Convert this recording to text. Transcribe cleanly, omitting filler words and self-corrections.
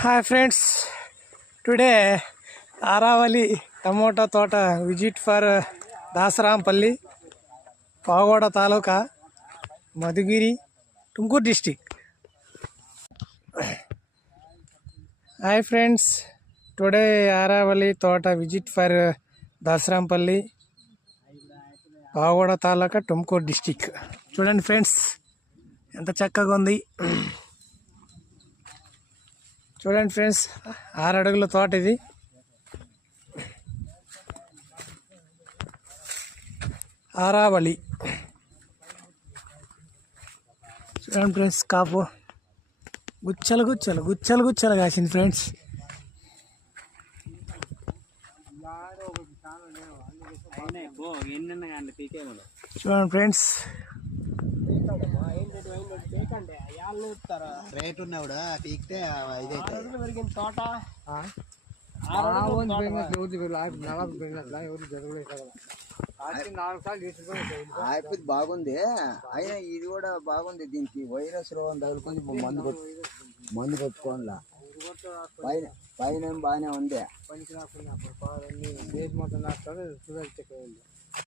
Hi friends, today Aravali tomato తోట visit for Dasarampalli, Pavagada taluka, Madhugiri, Tumkur district. Hi friends, today Aravali తోట visit for Dasarampalli, Pavagada taluka, Tumkur district. చూడండి friends, ఎంత చక్కగా ఉంది. చూడండి ఫ్రెండ్స్, 6 అడుగుల తోట ఇది. ఆరావళి చూడండి ఫ్రెండ్స్, కాపు గుచ్చలు గుచ్చలు గుచ్చలు గుచ్చలు కాసింది ఫ్రెండ్స్. చూడండి ఫ్రెండ్స్, రేట్ ఉన్నప్పుడు పీకితే తోట బాగుంది. అయినా ఇది కూడా బాగుంది. దీనికి వైరస్ రోగం తగులుకొని మందు కొట్టుకోవాలా. పైన బాగానే ఉంది.